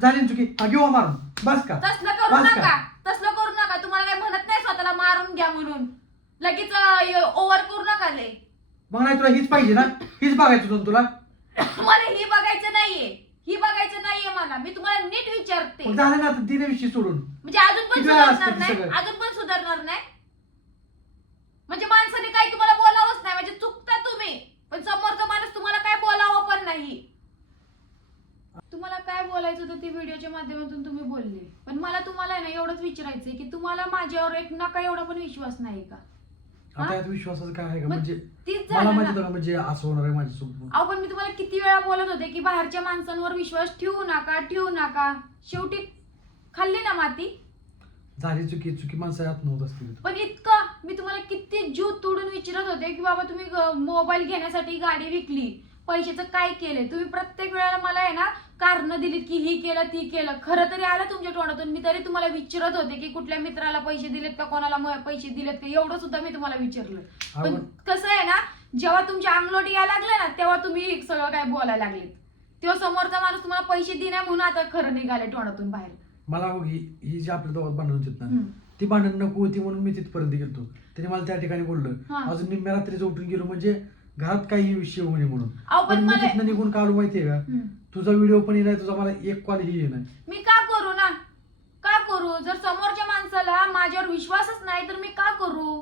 झाली ना चुकी? हा, घेऊ हा मारून. बस का? तसलं करू बस नका. तसलं करू नका. तुम्हाला काही म्हणत नाही स्वतःला मारून घ्या म्हणून. लगेच ओव्हर करू नका लय. मग नाही तुला हीच पाहिजे ना? हीच बघायचं होतं ना तुला? मला ही बघायचं नाहीये. ही बघायचं नाहीये मला. मी तुम्हाला नीट विचारते. मग झालं ना आता तिने विषय सोडून. म्हणजे अजून पण किती वेळा सुधारणार असतं ते नाही? सगळं? अजून पण सुधारणार नाही? म्हणजे माणसाने काही तुम्हाला बोलावंच नाही. म्हणजे चुकता तुम्ही. पण समोरचा माणूस तुम्हाला काय बोलावं पण नाही. बोलायचं होतं ते व्हिडिओच्या माध्यमातून तुम्ही बोलले. पण मला तुम्हाला आहे ना एवढंच विचारायचंय की तुम्हाला माझ्यावर एक नका एवढा पण विश्वास नाही का? आता? यात विश्वासाचं काय आहे का? मग म्हणजे तीच मला झालं माहिती ना. होतं का म्हणजे असं होणार आहे माझ्यासोबत. अहो पण मी तुम्हाला किती वेळा बोलत होते की बाहेरच्या माणसांवर विश्वास ठेवू नका ठेवू नका. शेवटी खाल्ली ना माती. झाली चुकी चुकी माणसं हात नव्हत असतील. पण इतकं मी तुम्हाला किती जीव तोडून विचारत होते की बाबा तुम्ही मोबाईल घेण्यासाठी गाडी विकली पैशाचं काय केलंय? तुम्ही प्रत्येक वेळेला मला आहे ना कारण दिलीत की ही केलं ती केलं. खरं तरी आलं तुमच्या तोंडातून. मी तरी तुम्हाला विचारत होते की कुठल्या मित्राला पैसे दिलेत का कोणाला म- पैसे दिलेत का? एवढं सुद्धा मी तुम्हाला विचारलं. पण कसं आहे ना जेव्हा तुमच्या अंगलोटी यायला लागले ना तेव्हा तुम्ही सगळं काय बोलायला लागलेत तेव्हा समोरचा माणूस तुम्हाला पैसे देण्या म्हणून आता खरं निघाले तोंडातून बाहेर. मला बघ ही ही जी आपल्या दोघात भांडण होती ना हम्म. ती भांडण नको होती म्हणून मी तिथपर्यंत गेलो त्याने मला त्या ठिकाणी बोललं. अजून निम्म्या रात्री उठून गेलो म्हणजे घरात काही विषय होऊ नये म्हणून. अहो पण पण मी मला तिथनं निघून काढू माहितीये का? हम्म. तुझा व्हिडिओ पण येणार तुझा मला एक कॉल ही येणार मी का करू ना? का करू? जर समोरच्या माणसाला माझ्यावर विश्वासच नाही तर मी का करू?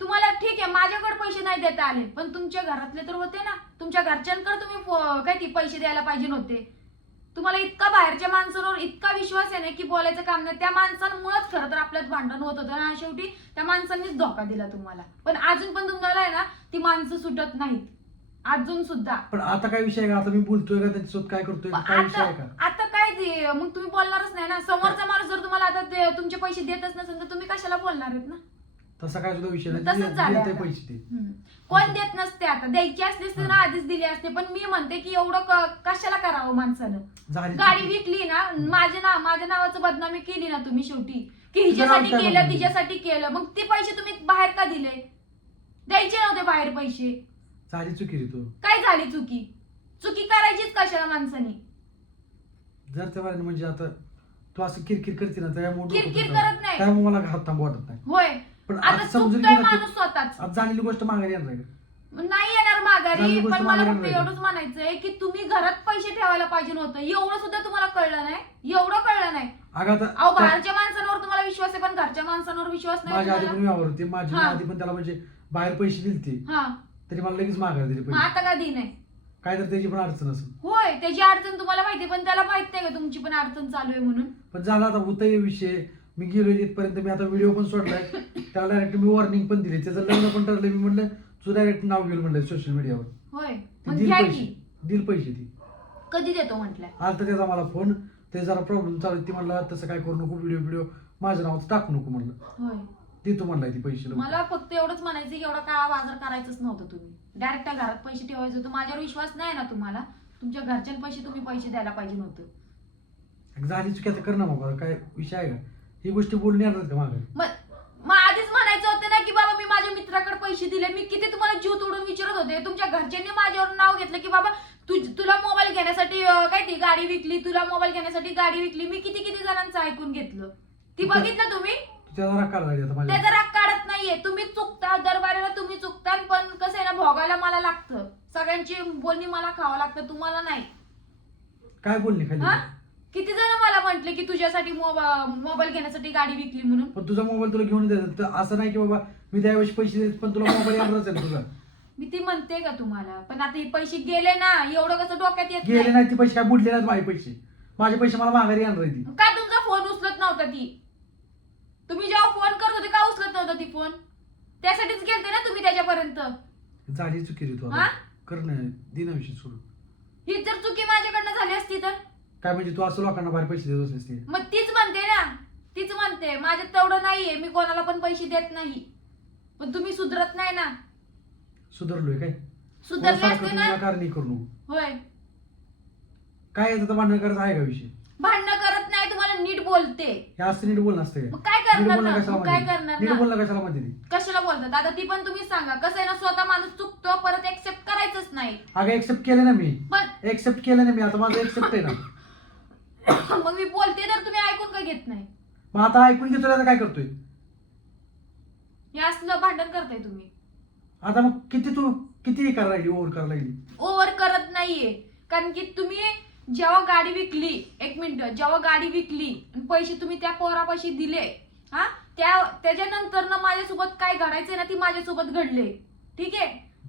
तुम्हाला ठीक आहे माझ्याकडे पैसे नाही देता आले पण तुमच्या घरातले तर होते ना. तुमच्या घरच्यांकडे तुम्ही प- काय ती पैसे द्यायला पाहिजे नव्हते. तुम्हाला इतका बाहेरच्या माणसांवर इतका विश्वास आहे ना की बोलायचं काम नाही. त्या माणसांमुळेच खरं तर आपल्यात भांडण होत होतं आणि शेवटी त्या माणसांनीच धोका दिला तुम्हाला. पण अजून पण तुम्हाला आहे ना ती माणसं सुटत नाहीत. अजून सुद्धा. पण आता काय विषय आहे का? आता मी बोलतोय का त्याच्यासोबत? काय करतोय? का? काय विषय आता आहे का? आता काय ते मग तुम्ही बोलणारच नाही ना? समोरचा माणूस जर तुम्हाला आता ते तुमचे पैसे देतच नसेल तर तुम्ही कशाला बोलणार आहेत ना? तसा काय सुद्धा विषय नाही. तसंच झालंय आता. पैसे ते. हम्म. कोण देत नसते आता? द्यायची असली असते ना आधीच दिली असते. पण मी म्हणते की एवढं क- कशाला करावं माणसानं? झाली गाडी चुकी. विकली ना माझ्या ना माझ्या नावाचं बदनामी केली ना तुम्ही शेवटी. की हिच्यासाठी काय केलं बदनामी? तिच्यासाठी केलं. मग ते पैसे तुम्ही बाहेर का दिले? द्यायचे नव्हते बाहेर पैसे. झाली चुकी रे तू. काय झाली चुकी? चुकी करायचीच कशाला माणसाने? जर त्या म्हणजे आता तू असं किरकिर करते ना त्यामुळे किरकिर करत नाही. त्यामुळे मला घरात थांबू वाटत नाही. होय. पण आता आता समजून चुकतोय घे ना माणूस तू स्वतःच झालेली गोष्ट माघारी येणार का? नाही येणार माघारी गोष्ट पण मला माघारी फक्त येणार एवढंच म्हणायचंय की तुम्ही घरात पैसे ठेवायला पाहिजे नव्हतं. एवढं सुद्धा तुम्हाला कळलं नाही. एवढं कळलं नाही. अगं आता अहो त्या- बाहेरच्या माणसांवर तुम्हाला विश्वास आहे पण घरच्या माणसांवर विश्वास नाही माझ्या आधी तुम्हाला? पण व्यवहार होते. माझी हा. आधी पण त्याला म्हणजे बाहेर पैसे दिलते. हा. तरी मला लगेच माघार दिले मग पैसे आता का दिन आहे काय तर त्याची पण अडचण असेल. होय त्याची अडचण तुम्हाला माहिती पण त्याला माहीत नाही का तुमची पण अडचण चालू आहे म्हणून? पण झाला आता होतं विषय. मी गेलो इथपर्यंत मी आता व्हिडिओ पण सोडलाय. त्याला डायरेक्ट मी वॉर्निंग पण दिली. त्याचं लग्न पण ठरलं. मी म्हटलं तू डायरेक्ट नाव घेऊन म्हणलं सोशल मीडियावर होय ती मग दिल घ्या पैसे. की. दिल पैसे ती. कधी देतो म्हटलंय आला तर त्याचा मला फोन ते जरा प्रॉब्लेम चालू आहे. ती म्हणलं तसं काय करू नको व्हिडिओ व्हिडिओ माझ्या नावाचं टाकू नको म्हणलं. होय. देतो म्हणलाय ती पैसे. मला फक्त एवढंच म्हणायचं की एवढा काळा बाजार करायचंच नव्हतं तुम्ही. डायरेक्ट घरात पैसे ठेवायचे होतं. माझ्यावर विश्वास नाही ना तुम्हाला. तुमच्या घरच्या पैसे तुम्ही पैसे द्यायला पाहिजे नव्हतं. झाली चुकी आता कर ना मग काय विषय आहे का? ही गोष्टी बोलून येणार का मागे? आधीच म्हणायचं होतं ना की बाबा मी माझ्या मित्राकडे पैसे दिले. मी किती तुम्हाला जीव तोडून विचारत होते. तुमच्या घरच्यांनी माझ्यावर नाव घेतलं की बाबा तू तुला मोबाईल घेण्यासाठी अं, काय ती गाडी विकली? तुला मोबाईल घेण्यासाठी गाडी विकली? मी किती किती जणांचं ऐकून घेतलं? ती बघितलं तुम्ही? तुझ्या जरा काढ लागली आता माझ्या त्याचा राग काढत नाहीये. तुम्ही चुकता दरबाराला तुम्ही चुकता पण कसं आहे ना भोगायला मला लागतं. सगळ्यांची बोलणी मला खावं लागतं तुम्हाला नाही. काय बोलली खाली? हा? किती जण मला म्हंटले की तुझ्यासाठी मोबाईल घेण्यासाठी गाडी विकली म्हणून? पण तुझा मोबाईल तुला घेऊन तर असं नाही की बाबा मी त्यावेळेस पैसे देत पण तुला मोबाईल येणारच आहे ना तुझा. मी ती म्हणते का तुम्हाला? पण आता हे पैसे गेले ना एवढं कसं डोक्यात येत गेले नाही. नाही ते पैसे काय बुडले नाहीत माझे पैसे. माझे पैसे मला माघारी येणार आहे ती. का तुमचा फोन उचलत नव्हता ती? तुम्ही जेव्हा फोन करत होते का उचलत नव्हता ती फोन त्यासाठीच गेलते ना तुम्ही त्याच्यापर्यंत. झाली चुकी रे तू हा? आता कर ना दिना विषय सोडून. ही जर चुकी माझ्याकडनं झाली असती तर? काय म्हणजे तू असं लोकांना बाहेर पैसे देत असतेस ते मग तीच म्हणते ना. तीच म्हणते माझ्यात तेवढं नाहीये मी कोणाला पण पैसे देत नाही. पण तुम्ही सुधरत नाही ना. सुधारलोय काय? सुधरले सारखं असते तू ना. कारणी करू नको होय. काय याचं तर भांडण करायचं आहे का विषय भांडणं करत नाही तुम्हाला नीट बोलते. हे असं नीट बोलणं असतं मग काय काय नीट करणार बोलणं ना? कशाला मग काय म्हणते करणार नीट ना? बोलणं कशाला म्हणते ती कशाला बोलतात? आता ती पण तुम्ही सांगा. कसं आहे ना स्वतः माणूस चुकतो परत एक्सेप्ट करायचंच नाही. अगं एक्सेप्ट केलं ना मी. पण एक्सेप्ट केलं ना मी. आता माझं एक्सेप्ट आहे ना. मग मी बोलते तर तुम्ही ऐकून का घेत नाही? मग आता ऐकून घेतो आता काय करतोय? हे असलं भांडण करताय तुम्ही. आता मग किती तू किती हे करायला लागली? ओव्हर करायला लागली? ओव्हर करत नाहीये. कारण की तुम्ही जेव्हा गाडी विकली एक मिनिट जेव्हा गाडी विकली आणि पैसे तुम्ही त्या पोरापाशी दिले हा? त्या त्याच्यानंतर ना माझ्यासोबत काय घडायचंय ना ती माझ्यासोबत घडले. ठीक आहे?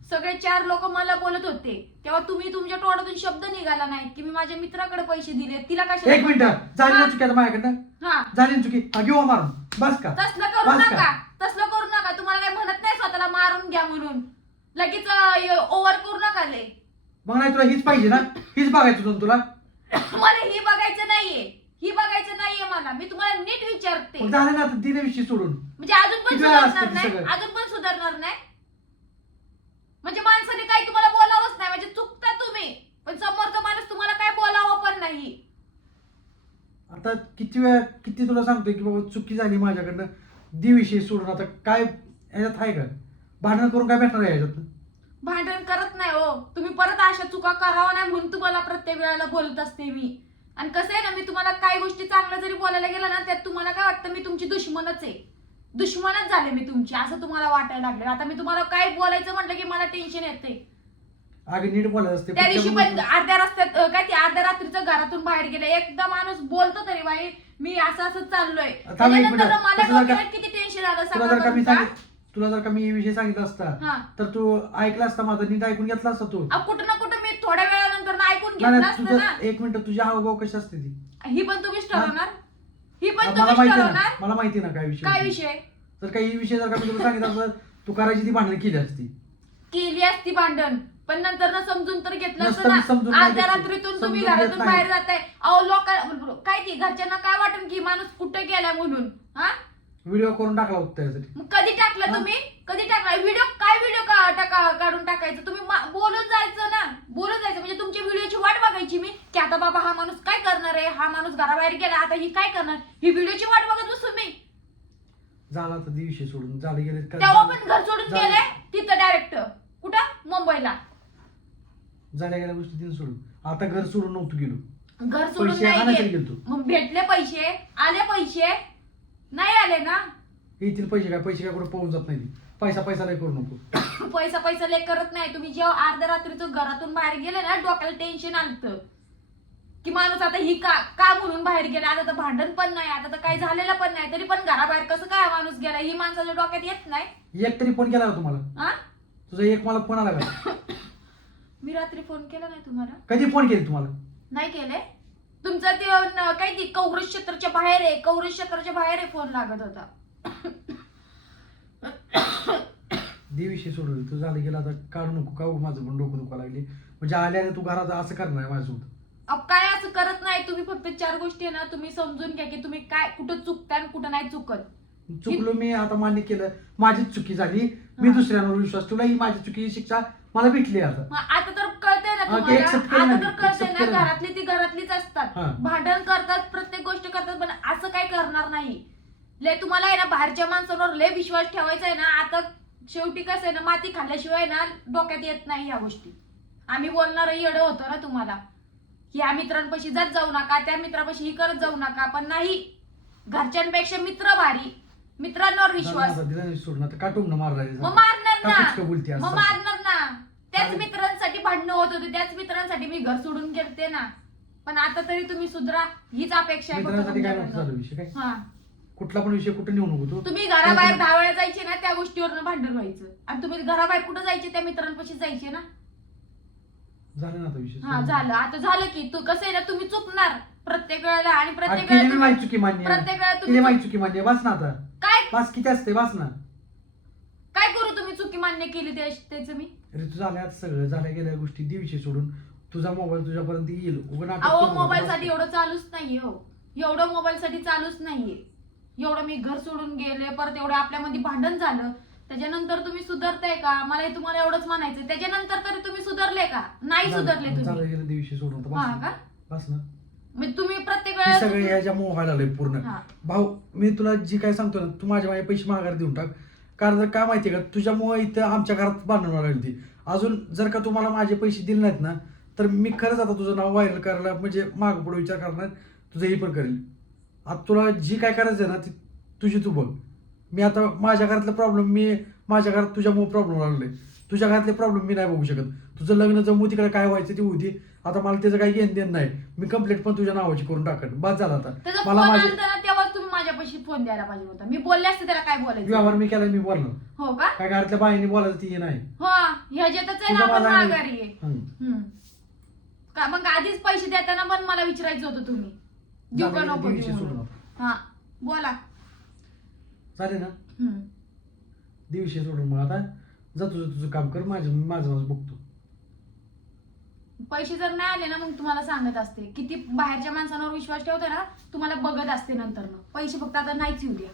सगळे चार लोक मला बोलत होते. तेव्हा तुम्ही तुमच्या तोंडातून शब्द निघाला नाही की मी माझ्या मित्राकडे पैसे दिले. तिला कशा एक मिनिट. झाली ना चुकी आता माझ्याकडनं? हा. झाली ना चुकी. हा, घेऊ मारून. बस का? तसलं करू बस का? नका. तसलं करू नका. तुम्हाला काही म्हणत नाही स्वतःला मारून घ्या म्हणून. लगेच ओव्हर करू नका ले मग नाही तुला हीच पाहिजे ना? हीच बघायचं होतं ना तुला? मला ही बघायचं नाहीये. ही बघायचं नाहीये मला. मी तुम्हाला नीट विचारते. मग झालं ना आता सोडून. म्हणजे अजून पण किती वेळा सुधारणार असतं ते नाही? सगळं? अजून पण सुधारणार नाही? म्हणजे माणसाने काही तुम्हाला बोलावंच नाही. म्हणजे चुकता तुम्ही. पण समोरचा माणूस तुम्हाला काय बोलावं पण नाही. आता किती वेळ किती तुला सांगतोय की बाबा चुकी झाली माझ्याकडनं? दिविषयी सोडून. आता काय ह्याच्यात आहे का? भांडण करून काय भेटणार आहे ह्याच्यात भांडण करत नाही हो. तुम्ही परत अशा चुका करावा नाही म्हणून तुम्हाला प्रत्येक वेळेला बोलत असते मी. आणि कसं आहे ना मी तुम्हाला काही गोष्टी चांगल्या जरी बोलायला गेला ना त्यात तुम्हाला काय वाटतं मी तुमची दुश्मनच आहे. दुश्मनच झाले मी तुमची असं तुम्हाला वाटायला लागले. आता मी तुम्हाला काय बोलायचं म्हटलं की मला टेन्शन येते. आगे नीट बोलायचं असते त्या दिवशी पण अर्ध्या रस्त्यात अं, काय ते अर्ध्या रात्रीचं घरातून बाहेर गेले. एकदा माणूस बोलतो तरी बाई मी असं असं चाललोय. थांब एक त्याच्यानंतर. मला तसं जर का- डोक्याला किती टेन्शन आलं तुला जर का मी सकाळपर्यंत. सांगित तुला जर का मी विषय सांगितला असता हा. तर तू ऐकला असता माझा नीट ऐकून घेतला असता तू. अहो, कुठं ना कुठं मी थोड्या वेळानंतर ना ऐकून नाही, घेतलं नाही असतं तुझं ना. एक मिनिट तुझी हावभाव कशी असते ती? ही पण तुम्हीच ठरवणार ही. पण मला तुम्हीच माहिती ना ठरवणार मला माहिती ना काय विषय काय. विषय? तर काही विषय जर का मी तुला सांगितलं असतं तू करायची ती भांडणं केली असती. केली असती भांडण पण नंतर ना समजून तर घेतलं असतं नसतं मी समजून ना नाही अर्ध्या घेतलं. रात्रीतून समजून तुम्ही घेत घरातून नाही. बाहेर जाताय. अहो लोक काय ती घरच्यांना काय वाटून की माणूस कुठे गेलाय म्हणून? हा? व्हिडिओ करून टाकला होता त्यासाठी. मग कधी टाकलं हा? तुम्ही? कधी टाकला? व्हिडिओ काय व्हिडिओ काढून टाकायचं? तुम्ही मा- बोलून जायचं ना. बोलून जायचं. म्हणजे तुमची व्हिडिओची वाट बघायची मी की आता बाबा हा माणूस काय करणार आहे? हा माणूस घराबाहेर गेला आता ही काय करणार? ही व्हिडिओची वाट बघत बसू मी. झाला तर दिवशी सोडून. झाले गेले तेव्हा पण घर सोडून झालं. गेले तिथं डायरेक्ट कुठं? मुंबईला. झाल्या गेल्या गोष्टी तिने सोडून. आता घर सोडून नव्हतं गेलो. घर सोडून पैसे नाही आणायचे गेले. गेलतो. मग भेटले पैसे आले पैसे नाही आले ना? येतील पैसे काय? पैसे काय कुठे पाहून जात नाही पैसा पैसा नाही करू नको. पैसा पैसा लय करत नाही. तुम्ही जेव्हा अर्ध्या रात्रीतून घरातून बाहेर गेले ना डोक्याला टेन्शन आलं की माणूस आता ही का का म्हणून बाहेर गेला? आता तर भांडण पण नाही. आता तर काही झालेलं पण नाही. तरी पण घराबाहेर कसं काय हा माणूस गेला? ही माणसाच्या डोक्यात येत नाही? एक तरी फोन केला का तुम्हाला? हा तुझा एक मला फोन आला का? मी रात्री फोन केला नाही तुम्हाला. कधी फोन केली तुम्हाला? नाही केले. तुमचा ते अं, काय ती कौरस क्षेत्राच्या बाहेर आहे कौरस क्षेत्राच्या बाहेर आहे फोन लागत होता. देवीशी सोडून तू झालं गेला आता काढू नको का माझं पण डोकं नको लागली म्हणजे आल्या आल्या तू घरात असं करणार माझ्यासोबत. अब काय असं करत नाही तुम्ही फक्त चार गोष्टी आहे ना तुम्ही समजून घ्या की तुम्ही काय कुठं चुकताय आणि कुठं नाही चुकत. चुकलो मी आता मान्य केलं माझीच चुकी झाली. मी हा. दुसऱ्यांवर विश्वास ठेवला ही माझी चुकीची शिक्षा मला भेटली आता. मग आता तर कळतंय ना हा, ते तुम्हाला केलं accept ना केलं. घरातली ती घरातलीच असतात. हा. भांडण करतात प्रत्येक गोष्ट करतात पण असं काही करणार नाही. लय तुम्हाला आहे ना बाहेरच्या माणसांवर लय विश्वास ठेवायचा आहे ना आता शेवटी कसं आहे ना माती खाल्ल्याशिवाय ना डोक्यात येत नाही या गोष्टी. आम्ही बोलणार येडं होतो ना तुम्हाला. ह्या मित्रांपाशी जात जाऊ नका त्या मित्रापाशी ही करत जाऊ नका पण नाही. घरच्यांपेक्षा मित्र भारी. मित्रांवर विश्वास. आता आता काटून ना मारला मग मारणार का ना बोलते मग असं मारणार ना. त्याच. मित्रांसाठी भांडणं होत होते त्याच मित्रांसाठी मी घर सोडून गेलते ना. पण आता तरी तुम्ही सुधरा हीच अपेक्षा आहे फक्त मित्रांसाठी काय नव्हतं तुमच्याकडनं. झालं विषय काय? हा. कुठला पण विषय कुठे नेऊ नको तू. तुम्ही घराबाहेर दहा वेळा जायचे ना त्या गोष्टीवरनं भांडण व्हायचं. आणि तुम्ही घराबाहेर कुठं जायचे त्या मित्रांपाशी जायचे ना. झालं ना आता विषय हा. झालं. आता झालं की तू कसं आहे ना तुम्ही चुकणार प्रत्येक वेळेला. आणि प्रत्येक केली मी वेळेला माझी तुम्ही- चुकी मान्य. प्रत्येक वेळेला केली तुम्ही माझी चुकी मान्य. बस ना आता. काय बस किती असते? बस ना. काय करू तुम्ही चुकी मान्य केली त्या- त्याचं मी? अरे तू झाल्या सगळं झाल्या गेल्या गोष्टी दी विषय सोडून. तुझा मोबाईल तुझ्यापर्यंत येईल. उगा नाटक अहो करू नको. मोबाईल. साठी एवढं चालूच नाहीये हो. एवढं मोबाईल साठी चालूच नाहीये. एवढं मी घर सोडून गेले परत एवढं आपल्यामध्ये भांडण झालं. त्याच्यानंतर तुम्ही सुधारताय का? मला तुम्हाला एवढंच म्हणायचं त्याच्यानंतर तरी तुम्ही सुधारले का? नाही झालं- सुधारले झालं तुम्ही. गेलं दी विषय सोडून. आता हा बस का? ना. बस ना. मग तुम्ही प्रत्येक हे सगळे वेळेला ह्याच्या मोहायला आलंय पूर्ण. हा. भाऊ मी तुला जी काय सांगतो ना तू माझ्या माझे पैसे माघार देऊन टाक. कारण जर काय माहितीये का तुझ्यामुळे इथं आमच्या घरात बांधून लागली ती अजून जर का तुम्हाला माझे पैसे दिले नाहीत ना तर मी खरंच आता तुझं नाव व्हायरल करायला म्हणजे माग पुढे विचार करणार तुझं हे पण करेल. आता तुला जी काय करायचं आहे ना ती तुझी तू बघ. मी आता माझ्या घरातला प्रॉब्लेम मी माझ्या घरात तुझ्यामुळे प्रॉब्लेम लागले तुझ्या घरातले प्रॉब्लेम मी नाही बघू शकत. तुझं लग्न जमू तिकडे काय व्हायचं ती होती आता मला त्याचं काही घेणं देणं नाही. मी कंप्लेंट पण तुझ्या नावाची करून टाकन. बाद झाला आता. मला माझे आलता ना तेव्हाच तुम्ही माझ्यापाशी फोन द्यायला पाहिजे होता मी बोलले असते त्याला काय बोलायचं व्यवहार मी केला मी बोलणार हो का काय घरातल्या बाईने बोलायचं ती नाही हो ह्याच्यातच आहे ना तुझं आपण. माघारी आहे हं. हम्म. का मग आधीच पैसे देताना पण मला विचारायचं होतं तुम्ही देऊ का जाऊ दे, नको दे विषय देऊ सोडून म्हणून. आता. हा बोला चालेल ना हम्म. दे विषय सोडून मग आता जा तुझं तुझं काम कर माझं माझं माझं बघतो पैसे जर नाही आले ना मग तुम्हाला सांगत असते. किती बाहेरच्या माणसांवर विश्वास ठेवते ना तुम्हाला बघत असते नंतर. पैसे फक्त आता नाहीच येऊ द्या.